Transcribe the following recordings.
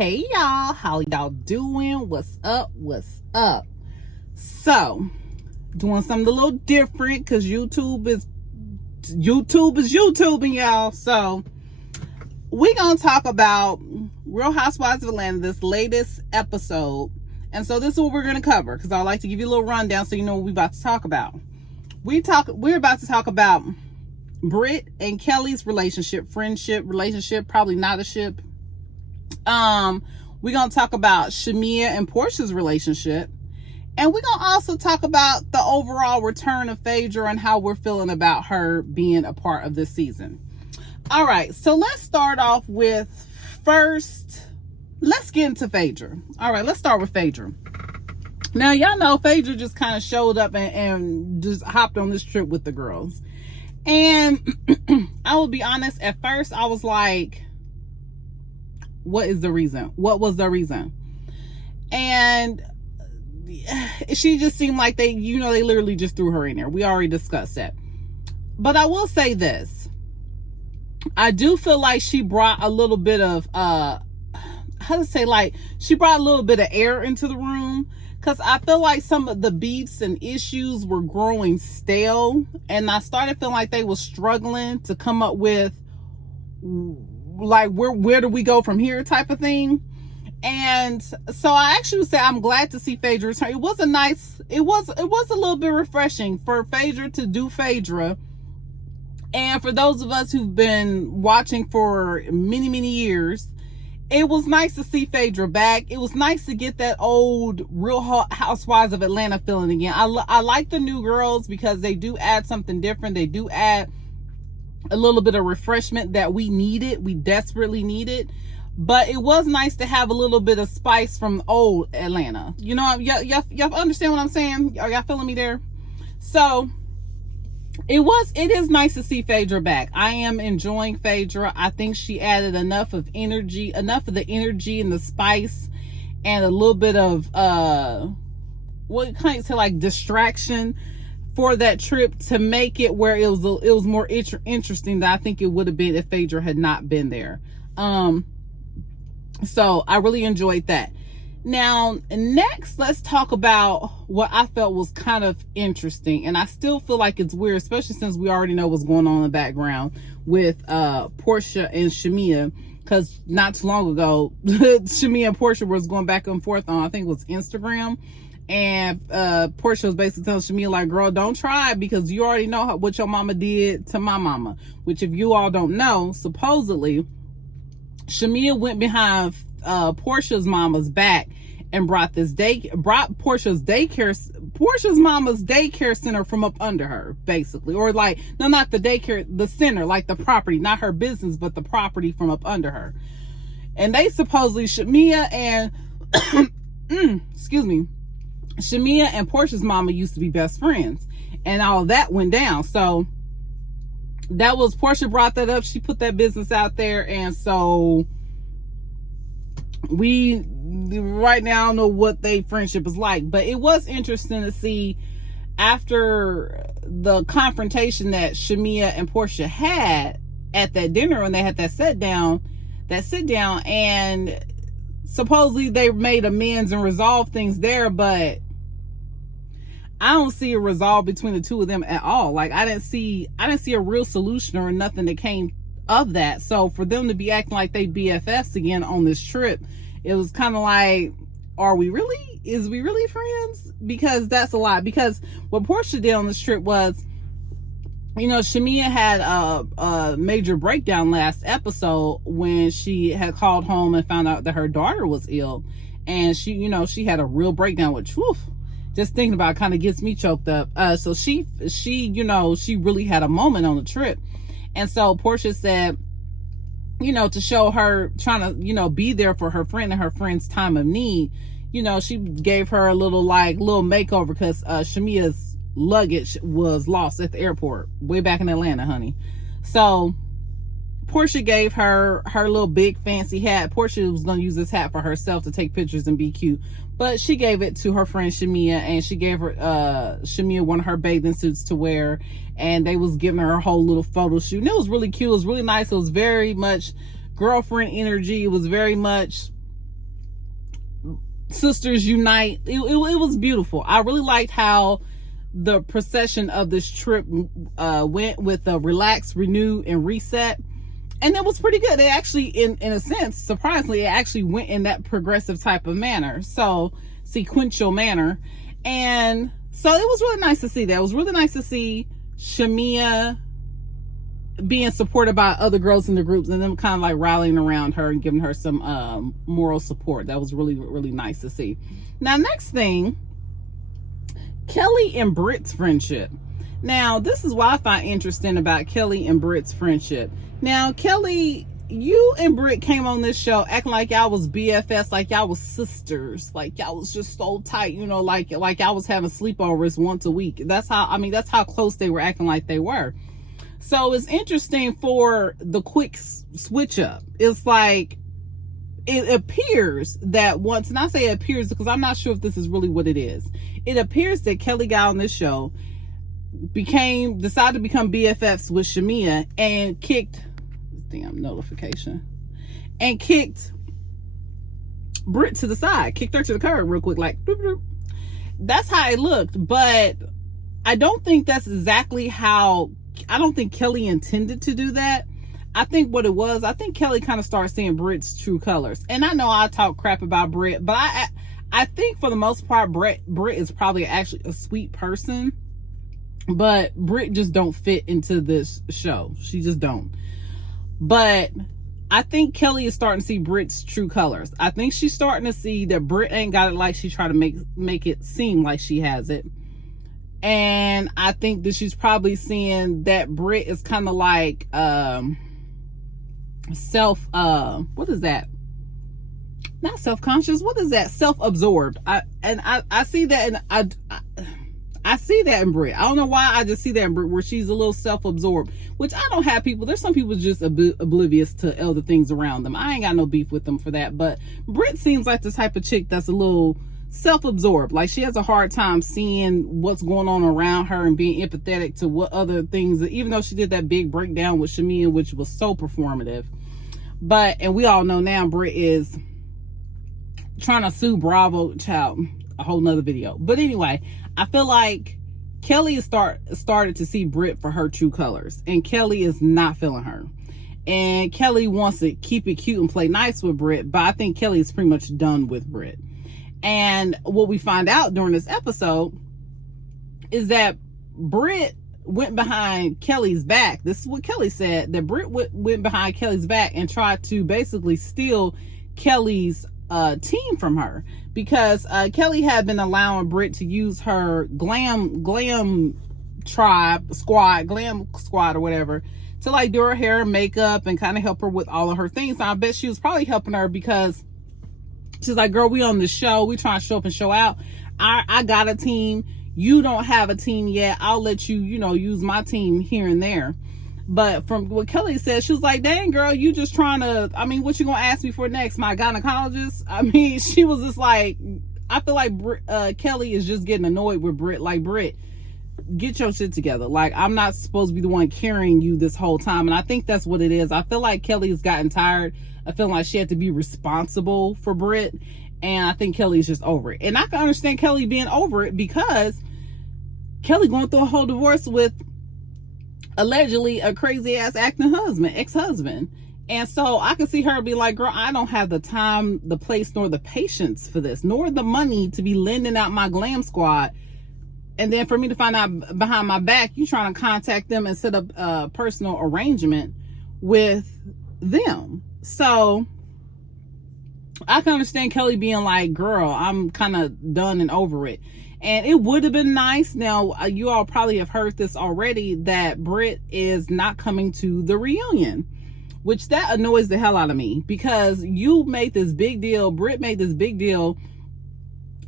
Hey y'all, how y'all doing? What's up? So, doing something a little different because YouTube is YouTubing, y'all. So, we're gonna talk about Real Housewives of Atlanta, this latest episode. And so this is what we're gonna cover, because I like to give you a little rundown so you know what we're about to talk about. We're about to talk about Britt and Kelly's friendship, probably not a ship. We're gonna talk about Shamia and Portia's relationship, and we're gonna also talk about the overall return of Phaedra and how we're feeling about her being a part of this season. All right, so let's start off with let's get into Phaedra. All right, let's start with Phaedra. Now, y'all know Phaedra just kind of showed up and just hopped on this trip with the girls. And I will be honest, at first I was like, what is the reason? What was the reason? And she just seemed like they literally just threw her in there. We already discussed that. But I will say this. I do feel like she brought a little bit of, she brought a little bit of air into the room. Because I feel like some of the beefs and issues were growing stale. And I started feeling like they were struggling to come up with, like, where do we go from here type of thing. And so I actually would say I'm glad to see Phaedra return. It was a little bit refreshing for Phaedra to do Phaedra. And for those of us who've been watching for many, many years, it was nice to see Phaedra back. It was nice to get that old Real Housewives of Atlanta feeling again. I like the new girls because they do add something different. They do add a little bit of refreshment that we needed. We desperately needed. But it was nice to have a little bit of spice from old Atlanta. You know, y'all understand what I'm saying? Are y'all feeling me there? So it is nice to see Phaedra back. I am enjoying Phaedra. I think she added enough of the energy and the spice and a little bit of what kind of say, like, distraction for that trip to make it where it was more interesting than I think it would have been if Phaedra had not been there. So I really enjoyed that. Now, next, let's talk about what I felt was kind of interesting. And I still feel like it's weird, especially since we already know what's going on in the background with Portia and Shamia. Because not too long ago, Shamia and Portia was going back and forth on, I think it was Instagram. And Portia was basically telling Shamia, like, girl, don't try, because you already know what your mama did to my mama. Which, if you all don't know, supposedly, Shamia went behind Portia's mama's back and brought Portia's mama's daycare center from up under her, basically. Or, like, no, not the daycare, the center, like the property, not her business, but the property from up under her. And they supposedly, Shamia and Shamia and Portia's mama used to be best friends, and all that went down. So that was, Portia brought that up. She put that business out there. And so we right now don't know what their friendship is like, but it was interesting to see after the confrontation that Shamia and Portia had at that dinner, when they had that sit down, and supposedly they made amends and resolved things there, but I don't see a resolve between the two of them at all. Like, I didn't see a real solution or nothing that came of that. So for them to be acting like they BFFs again on this trip, it was kind of like, is we really friends? Because that's a lot. Because what Portia did on this trip was, Shamia had a major breakdown last episode when she had called home and found out that her daughter was ill. And she had a real breakdown, which, whew, just thinking about it kind of gets me choked up. So she really had a moment on the trip. And so Portia said, to show her trying to, be there for her friend in her friend's time of need, she gave her a little makeover, because Shamia's luggage was lost at the airport way back in Atlanta, honey. So Portia gave her little big fancy hat. Portia was going to use this hat for herself to take pictures and be cute, but she gave it to her friend Shamia, and she gave her Shamia one of her bathing suits to wear, and they was giving her a whole little photo shoot, and it was really cute. It was really nice. It was very much girlfriend energy. It was very much sisters unite. It was beautiful. I really liked how the procession of this trip went with a relax, renew, and reset. And it was pretty good. It actually, in a sense, surprisingly, it actually went in that progressive type of manner. So, sequential manner. And so it was really nice to see that. It was really nice to see Shamia being supported by other girls in the groups and them kind of like rallying around her and giving her some moral support. That was really, really nice to see. Now, next thing, Kelly and Britt's friendship. Now, this is what I find interesting about Kelly and Britt's friendship. Now, Kelly, you and Britt came on this show acting like y'all was BFFs, like y'all was sisters, like y'all was just so tight, you know, like y'all was having sleepovers once a week. That's how close they were acting like they were. So it's interesting for the quick switch up. It's like, it appears that once, and I say it appears because I'm not sure if this is really what it is. It appears that Kelly got on this show, decided to become BFFs with Shamia, and kicked, damn notification, and kicked Britt to the side, kicked her to the curb real quick, like, doop, doop. That's how it looked. But I don't think that's exactly how, I don't think Kelly intended to do that. I think what it was, I think Kelly kind of started seeing Britt's true colors. And I know I talk crap about Britt, but I think for the most part, Britt is probably actually a sweet person. But Britt just don't fit into this show. She just don't. But I think Kelly is starting to see Britt's true colors. I think she's starting to see that Britt ain't got it like she tried to make it seem like she has it. And I think that she's probably seeing that Britt is kind of like what is that? Not self-conscious. What is that? Self-absorbed. I see that, and I see that in Britt. I don't know why, I just see that in Britt, where she's a little self-absorbed, which I don't have people. There's some people just oblivious to other things around them. I ain't got no beef with them for that. But Britt seems like the type of chick that's a little self-absorbed. Like, she has a hard time seeing what's going on around her and being empathetic to what other things, even though she did that big breakdown with Shamia, which was so performative. But, and we all know now, Britt is trying to sue Bravo. Child, a whole nother video. But anyway, I feel like Kelly has started to see Britt for her true colors, and Kelly is not feeling her. And Kelly wants to keep it cute and play nice with Britt, but I think Kelly is pretty much done with Britt. And what we find out during this episode is that Britt went behind Kelly's back. This is what Kelly said, that Britt went behind Kelly's back and tried to basically steal Kelly's team from her, because Kelly had been allowing Britt to use her glam squad or whatever to like do her hair and makeup and kind of help her with all of her things. And I bet she was probably helping her because she's like, girl, we on the show, we trying to show up and show out. I got a team, you don't have a team yet, I'll let you, use my team here and there. But from what Kelly said, she was like, dang, girl, you just trying to, what you gonna ask me for next? My gynecologist? She was just like, I feel like Kelly is just getting annoyed with Britt. Like, Britt, get your shit together. Like, I'm not supposed to be the one carrying you this whole time. And I think that's what it is. I feel like Kelly has gotten tired of feeling like she had to be responsible for Britt. And I think Kelly's just over it. And I can understand Kelly being over it, because Kelly going through a whole divorce with allegedly a crazy ass acting ex-husband. And so I can see her be like, girl, I don't have the time, the place, nor the patience for this, nor the money to be lending out my glam squad. And then for me to find out behind my back, you trying to contact them and set up a personal arrangement with them. So I can understand Kelly being like, girl, I'm kind of done and over it. And it would have been nice. Now, you all probably have heard this already, that Britt is not coming to the reunion, which that annoys the hell out of me, because you made this big deal. Britt made this big deal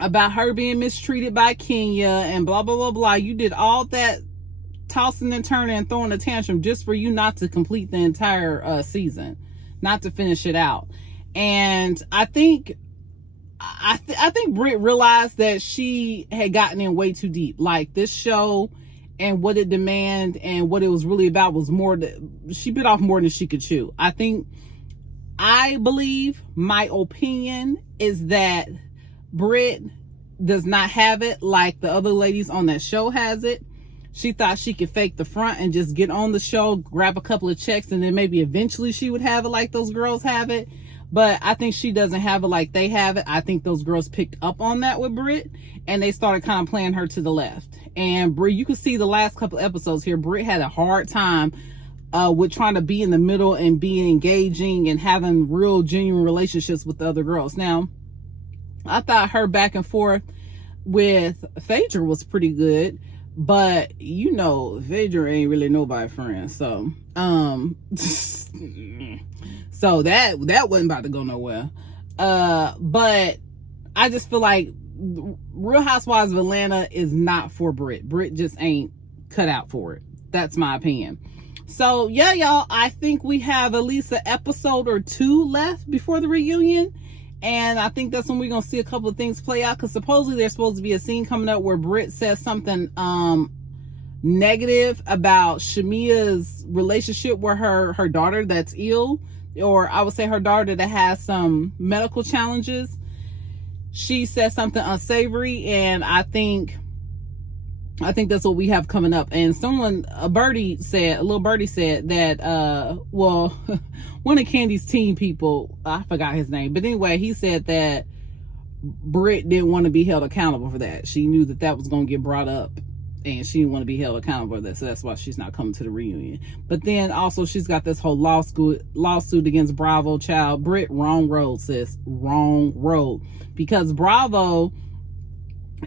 about her being mistreated by Kenya and blah, blah, blah, blah. You did all that tossing and turning and throwing a tantrum just for you not to complete the entire season, not to finish it out. And I think Britt realized that she had gotten in way too deep. Like, this show and what it demanded and what it was really about was more, she bit off more than she could chew. I believe, my opinion is that Britt does not have it like the other ladies on that show has it. She thought she could fake the front and just get on the show, grab a couple of checks, and then maybe eventually she would have it like those girls have it. But I think she doesn't have it like they have it. I think those girls picked up on that with Britt, and they started kind of playing her to the left. And Britt, you can see the last couple episodes here, Britt had a hard time with trying to be in the middle and being engaging and having real genuine relationships with the other girls. Now, I thought her back and forth with Phaedra was pretty good, but you know, Phaedra ain't really nobody friend. So, so that wasn't about to go nowhere. But I just feel like Real Housewives of Atlanta is not for Britt. Britt just ain't cut out for it. That's my opinion. So yeah, y'all, I think we have at least an episode or two left before the reunion. And I think that's when we're going to see a couple of things play out, because supposedly there's supposed to be a scene coming up where Britt says something negative about Shamia's relationship with her daughter that's ill, or I would say her daughter that has some medical challenges. She says something unsavory, and I think that's what we have coming up. And someone, a little birdie said that, well, one of Candy's team people, I forgot his name, but anyway, he said that Britt didn't want to be held accountable for that. She knew that was going to get brought up, and she didn't want to be held accountable for that, so that's why she's not coming to the reunion. But then also she's got this whole lawsuit against Bravo. Child, Britt, wrong road, sis, wrong road, because Bravo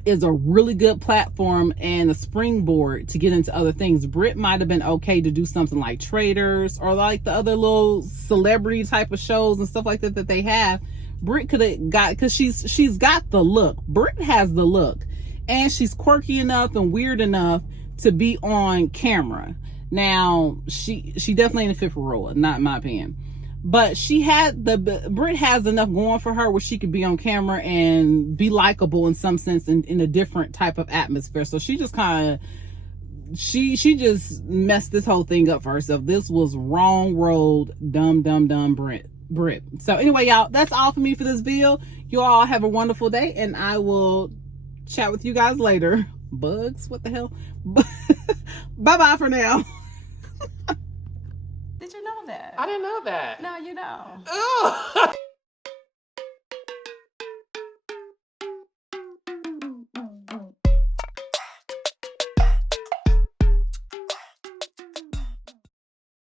is a really good platform and a springboard to get into other things. Britt might have been okay to do something like Traders or like the other little celebrity type of shows and stuff like that they have. Britt could have got, because she's got the look. Britt has the look, and she's quirky enough and weird enough to be on camera. Now, she definitely ain't a fit for Rolla, not in my opinion. But Britt has enough going for her where she could be on camera and be likable in some sense in a different type of atmosphere. So she just kind of, she just messed this whole thing up for herself. This was wrong road, dumb Britt. So anyway, y'all, that's all for me for this video. You all have a wonderful day, and I will chat with you guys later. Bugs, what the hell? Bye-bye for now. Did you know that? I didn't know that. No, you know. Oh.